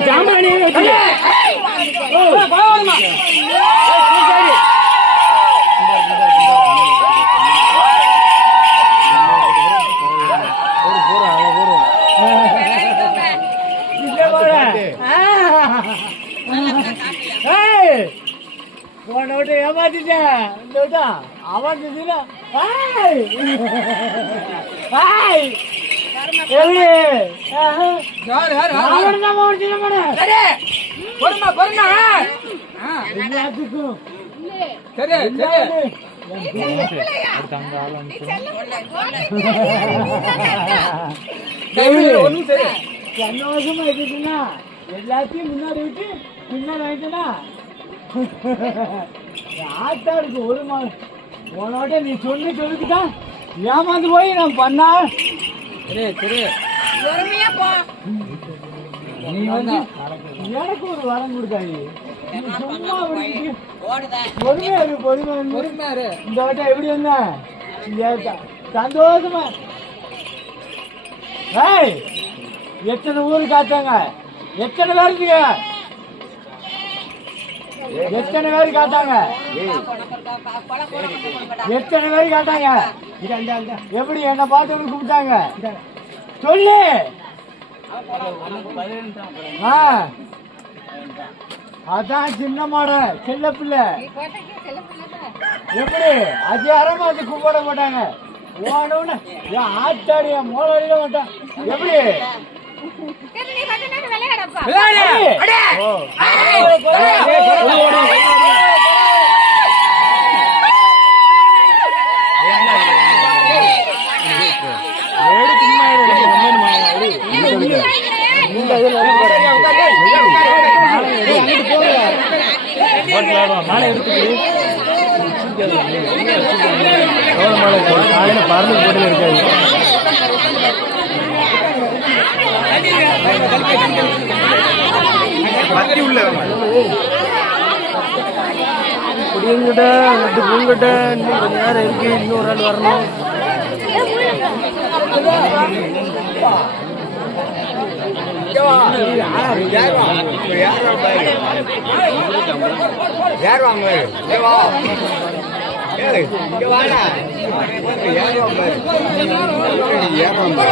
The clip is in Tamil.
ஜாமானே விட்டு ஏமாத்திட்டேன் இந்த விட்டா அவன் சந்தோஷமா இருக்குன்னா எல்லாத்தையும் முன்னாடி விட்டு பின்னாடி வாங்கிட்டா ஆத்தா இருக்கு ஒரு மாதம் உனோட நீ சொல்லிக்கிட்டான் ஏமாந்து போய் நான் பண்ணா நீ வந்து எனக்கு ஒரு வரம் கொடுக்காது சும்மா பொறுமையா இருக்கு பொறுமையா இரு இந்த வட்டம் எப்படி வந்தா சந்தோஷமா எத்தனை ஊரு காத்தாங்க எத்தனை பேருக்கு எத்தனை பேர் காட்டாங்க எப்படி என்ன பார்த்து கூப்பிட்டாங்க சொல்லு அதான் சின்ன மாட செல்ல பிள்ளை எப்படி அதிகாரமா அது கூப்பிட மாட்டாங்க ஆத்தாடிய மோடிய மாட்டான் எப்படி மாலை எடுத்து பறந்து போட்டு இருக்காது பத்தி உள்ள குடியங்கிட்ட நட்டு பூங்கிட்ட இன்னும் கொஞ்ச நேரம் இருக்கு இன்னொரு ஆள் வரணும் யார் வாங்க யார் வாங்க